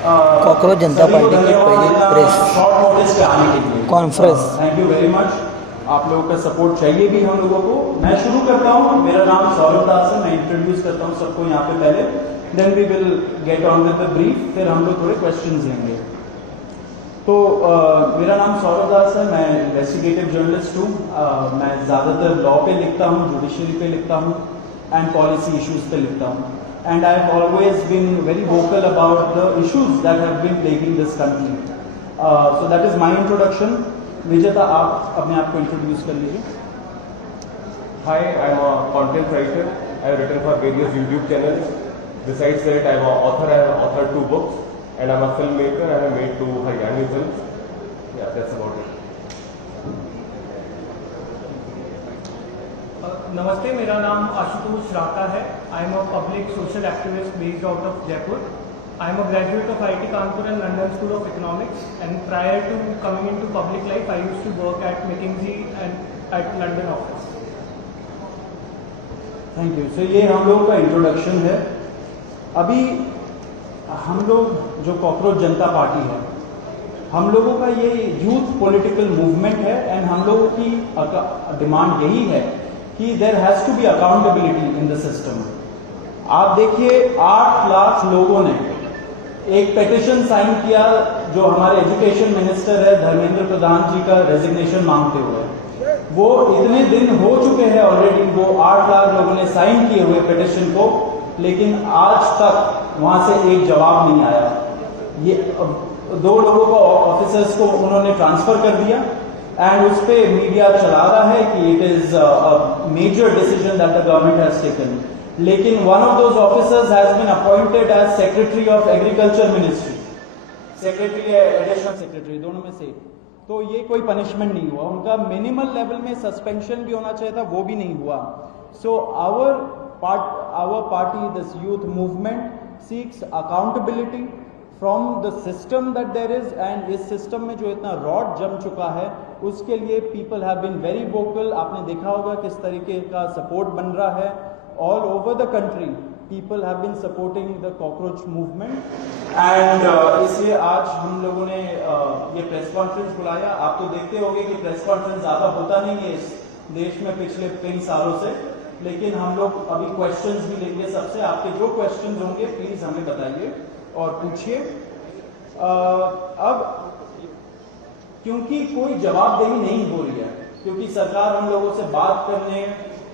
Cockroach जनता party की पहली press short notice पे आने के लिए conference. Thank you very much. आप लोगों का सपोर्ट चाहिए भी हम लोगों को। मैं शुरू करता हूँ। मेरा नाम सौरभ दास है। मैं इंट्रोड्यूस करता हूँ सबको यहाँ पे पहले, then we will get on with the brief, फिर हम लोग थोड़े क्वेश्चंस लेंगे। तो मेरा नाम सौरभ दास है। मैं इन्वेस्टिगेटिव जर्नलिस्ट हूँ। मैं ज़्यादातर लॉ पे लिखता हूँ, जुडिशरी पे लिखता हूँ एंड पॉलिसी इश्यूज पे लिखता हूँ। And I have always been very vocal about the issues that have been plaguing this country. So that is my introduction. Vijeta, आप अपने आप को इंट्रोड्यूस कर लीजिए। Hi, I'm a content writer. I have written for various YouTube channels. Besides that, I'm an author. I have authored 2 books, and I'm a filmmaker. I have made 2 Haryani films. Yeah, that's about it. नमस्ते, मेरा नाम आशुतोष राका है। I am a public social activist based out of Jaipur. I am a graduate of IIT Kanpur and London School of Economics, and prior to coming into public life I used to work at McKinsey and at London office. Thank you. So ये हम लोगों का introduction है। अभी हम लोग जो cockroach जनता party है, हम लोगों का ये यूथ पॉलिटिकल मूवमेंट है एंड हम लोगों की डिमांड यही है कि there has to be accountability in the system. आप देखिए, 8 लाख लोगों ने एक पेटिशन साइन किया जो हमारे एजुकेशन मिनिस्टर है धर्मेंद्र प्रधान जी का रेजिग्नेशन मांगते हुए। वो इतने दिन हो चुके हैं ऑलरेडी, वो 8 लाख लोगों ने साइन किए हुए पेटिशन को, लेकिन आज तक वहां से एक जवाब नहीं आया। ये 2 लोगों को, ऑफिसर्स को उन्होंने ट्रांसफर कर दिया एंड उस पर मीडिया चला रहा है कि it is a major decision that the government has taken. लेकिन one of those officers has been appointed as secretary of agriculture ministry, secretary या एडिशनल सेक्रेटरी, दोनों में से। तो ये कोई पनिशमेंट नहीं हुआ उनका। मिनिमल लेवल में सस्पेंशन भी होना चाहिए था, वो भी नहीं हुआ। So our party, this youth movement seeks accountability from the system that there is, and इस सिस्टम में जो इतना रॉड जम चुका है उसके लिए people have been very vocal. आपने देखा होगा किस तरीके का सपोर्ट बन रहा है all over the country. People have been supporting the cockroach movement and इसलिए आज हम लोगों ने ये प्रेस कॉन्फ्रेंस बुलाया। आप तो देखते होंगे कि प्रेस कॉन्फ्रेंस ज्यादा होता नहीं है इस देश में पिछले कई सालों से, लेकिन हम लोग अभी क्वेश्चंस भी लेंगे सबसे। आपके जो क्वेश्चंस होंगे प्लीज हमें बताइए और पूछिए। अब क्योंकि कोई जवाबदेही नहीं हो रही है, क्योंकि सरकार हम लोगों से बात करने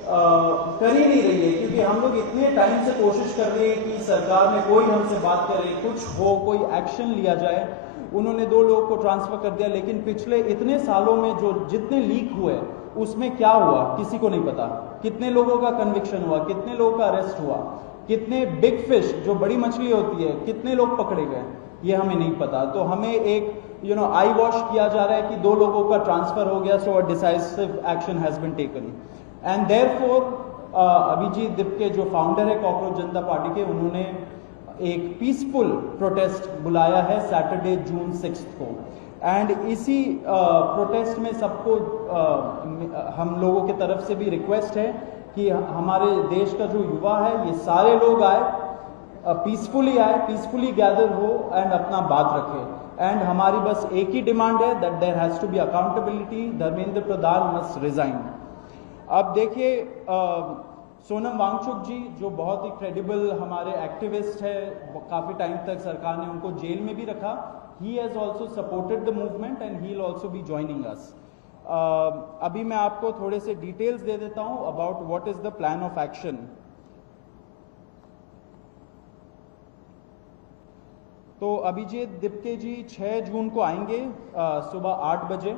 कर ही नहीं रही है, क्योंकि हम लोग इतने टाइम से कोशिश कर रहे हैं कि सरकार में कोई हमसे बात करे, कुछ हो, कोई एक्शन लिया जाए। उन्होंने 2 लोगों को ट्रांसफर कर दिया, लेकिन पिछले इतने सालों में जो जितने लीक हुए उसमें क्या हुआ किसी को नहीं पता। कितने लोगों का कन्विक्शन हुआ, कितने लोगों का अरेस्ट हुआ, कितने बिग फिश जो बड़ी मछली होती है कितने लोग पकड़े गए, ये हमें नहीं पता। तो हमें एक आई वॉश किया जा रहा है कि 2 लोगों का ट्रांसफर हो गया, so a decisive action has been taken. And therefore Abhijit Dipke जो फाउंडर है कॉकरोच जनता पार्टी के, उन्होंने एक पीसफुल प्रोटेस्ट बुलाया है सैटरडे जून 6 को। एंड इसी प्रोटेस्ट में सबको हम लोगों की तरफ से भी रिक्वेस्ट है कि हमारे देश का जो युवा है ये सारे लोग आए, पीसफुली आए, पीसफुली गैदर हो एंड अपना बात रखे। एंड हमारी बस एक ही डिमांड है that there has to be accountability, Dharmendra Pradhan must resign. अब देखिए, सोनम वांगचुक जी जो बहुत ही क्रेडिबल हमारे एक्टिविस्ट है, काफ़ी टाइम तक सरकार ने उनको जेल में भी रखा। He has also supported the movement and he will also be joining us. अभी मैं आपको थोड़े से डिटेल्स दे देता हूं about what is the plan of action. तो अभिजीत दिपके जी 6 जून को आएंगे सुबह 8 बजे।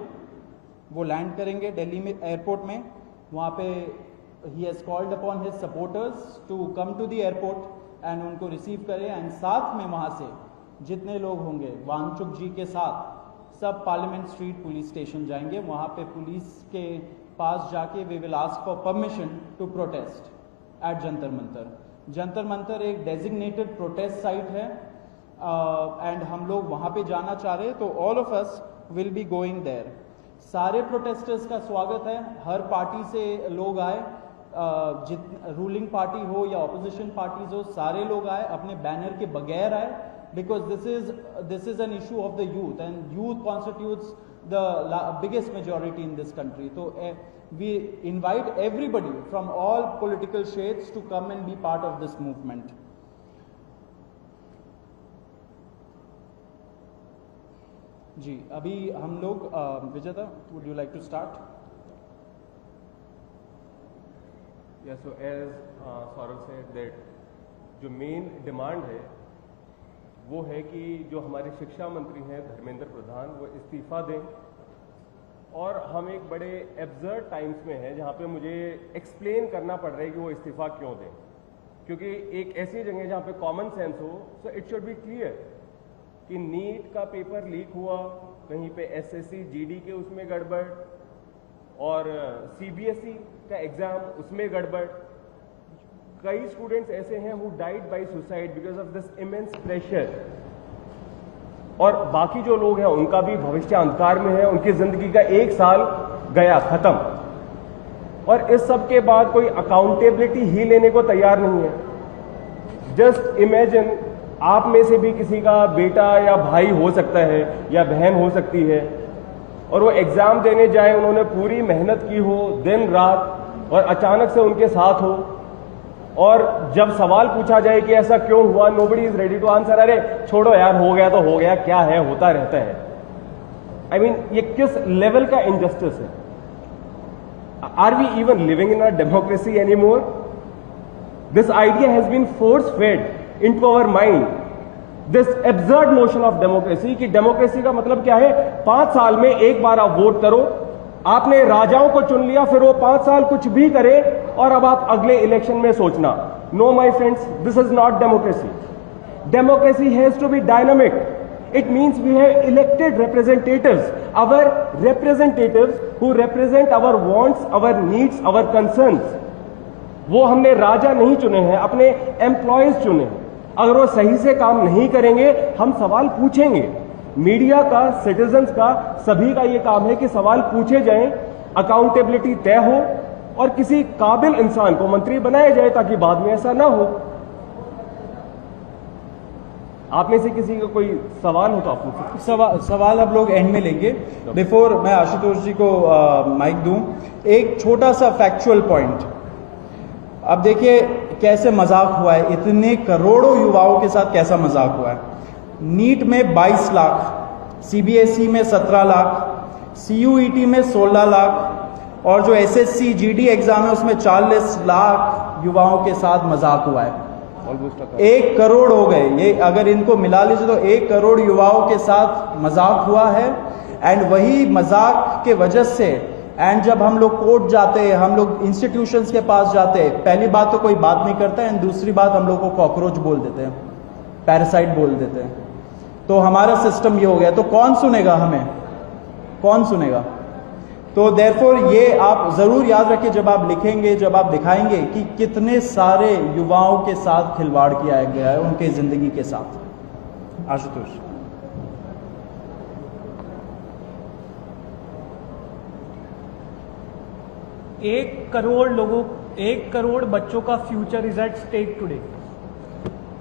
वो लैंड करेंगे दिल्ली में एयरपोर्ट में। वहाँ पे ही has called upon his supporters to come to the airport and उनको रिसीव करें। एंड साथ में वहाँ से जितने लोग होंगे वांगचुक जी के साथ सब पार्लियामेंट स्ट्रीट पुलिस स्टेशन जाएंगे। वहाँ पे पुलिस के पास जाके we will ask for permission to protest at Jantar Mantar. Jantar Mantar एक डेजिग्नेटेड प्रोटेस्ट साइट है एंड हम लोग वहाँ पे जाना चाह रहे हैं, तो all of us will be going there. सारे प्रोटेस्टर्स का स्वागत है, हर पार्टी से लोग आए, रूलिंग पार्टी हो या ऑपोजिशन पार्टीज हो, सारे लोग आए, अपने बैनर के बगैर आए because this is an issue of the youth, and youth constitutes the biggest majority in this country. So we invite everybody from all political shades to come and be part of this movement. जी, अभी हम लोग विजेता, would you like to start? Yeah, so as Saurav said that जो main demand है वो है कि जो हमारे शिक्षा मंत्री हैं धर्मेंद्र प्रधान वो इस्तीफा दें, और हम एक बड़े एब्सर्ड टाइम्स में हैं जहाँ पे मुझे एक्सप्लेन करना पड़ रहा है कि वो इस्तीफा क्यों दें, क्योंकि एक ऐसी जगह जहाँ पे कॉमन सेंस हो, so it should be clear कि नीट का पेपर लीक हुआ, कहीं पे एसएससी जीडी के उसमें गड़बड़, और सीबीएसई का एग्जाम उसमें गड़बड़। कई स्टूडेंट्स ऐसे हैं who died by suicide because of this immense pressure, और बाकी जो लोग हैं उनका भी भविष्य अंधकार में है, उनकी जिंदगी का 1 साल गया खत्म, और इस सब के बाद कोई अकाउंटेबिलिटी ही लेने को तैयार नहीं है। जस्ट इमेजिन, आप में से भी किसी का बेटा या भाई हो सकता है या बहन हो सकती है, और वो एग्जाम देने जाए, उन्होंने पूरी मेहनत की हो दिन रात, और अचानक से उनके साथ हो, और जब सवाल पूछा जाए कि ऐसा क्यों हुआ, nobody is ready to answer, अरे छोड़ो यार, हो गया तो हो गया, क्या है, होता रहता है। आई मीन, ये किस लेवल का इनजस्टिस है? Are we even living in a democracy anymore? This idea has been force fed into our mind, this absurd notion of democracy कि डेमोक्रेसी का मतलब क्या है, 5 साल में एक बार आप वोट करो, आपने राजाओं को चुन लिया, फिर वो 5 साल कुछ भी करे, और अब आप अगले इलेक्शन में सोचना। No my friends, this is not democracy. Democracy has to be dynamic. It means we have elected representatives, our representatives who represent our wants, our needs, our concerns. वो हमने राजा नहीं चुने हैं, अपने एम्प्लॉयज चुने हैं। अगर वो सही से काम नहीं करेंगे, हम सवाल पूछेंगे। मीडिया का, सिटीजन्स का, सभी का ये काम है कि सवाल पूछे जाएं, अकाउंटेबिलिटी तय हो, और किसी काबिल इंसान को मंत्री बनाया जाए ताकि बाद में ऐसा ना हो। आप में से किसी का कोई सवाल हो तो आप पूछ सकते। सवाल अब लोग एंड में लेंगे। बिफोर मैं आशुतोष जी को माइक दूं, एक छोटा सा फैक्चुअल पॉइंट। अब देखिए कैसे मजाक हुआ है, इतने करोड़ों युवाओं के साथ कैसा मजाक हुआ है। नीट में 22 लाख, सीबीएसई में 17 लाख, सीयूईटी में 16 लाख, और जो एसएससी जीडी एग्जाम है उसमें 40 लाख युवाओं के साथ मजाक हुआ है। 1 करोड़ हो गए ये, अगर इनको मिला लीजिए तो 1 करोड़ युवाओं के साथ मजाक हुआ है। एंड वही मजाक के वजह से, एंड जब हम लोग कोर्ट जाते हैं, हम लोग इंस्टीट्यूशंस के पास जाते हैं, पहली बात तो कोई बात नहीं करता है, एंड दूसरी बात हम लोग को कॉकरोच बोल देते हैं, पैरासाइट बोल देते हैं। तो हमारा सिस्टम ये हो गया, तो कौन सुनेगा हमें, कौन सुनेगा? तो देयरफॉर ये आप जरूर याद रखिए जब आप लिखेंगे, जब आप दिखाएंगे कि कितने सारे युवाओं के साथ खिलवाड़ किया गया है, उनके जिंदगी के साथ। आशुतोष। 1 करोड़ लोगों, 1 करोड़ बच्चों का future is at stake today.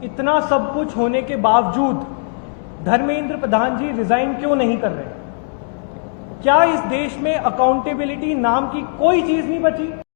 इतना सब कुछ होने के बावजूद धर्मेंद्र प्रधान जी रिजाइन क्यों नहीं कर रहे? क्या इस देश में अकाउंटेबिलिटी नाम की कोई चीज नहीं बची?